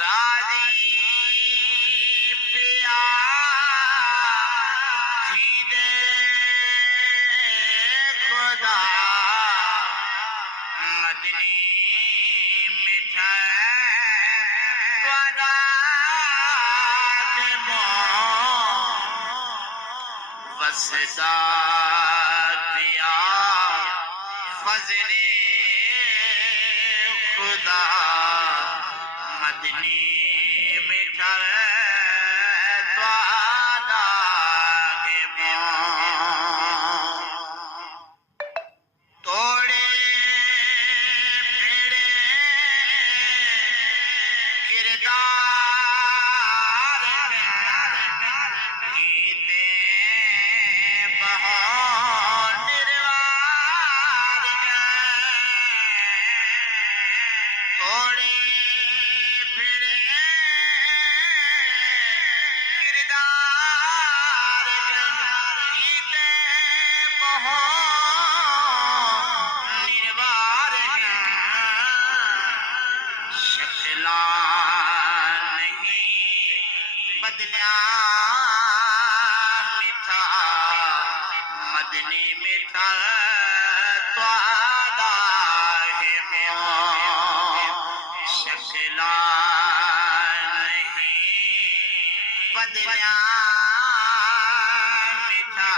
راضی پیا جیدے خدا مدنی میٹھا خدا کے وسدا دیا فضل خدا مدنی میٹھا توڑے پھرے کردار گیتے بہت نروار توڑے پھرے کردار گیتے بہت نروار شکلان نہیں بدلیا میٹھا مدنی میٹھا توادہ ہے شکلان نہیں بدلیا میٹھا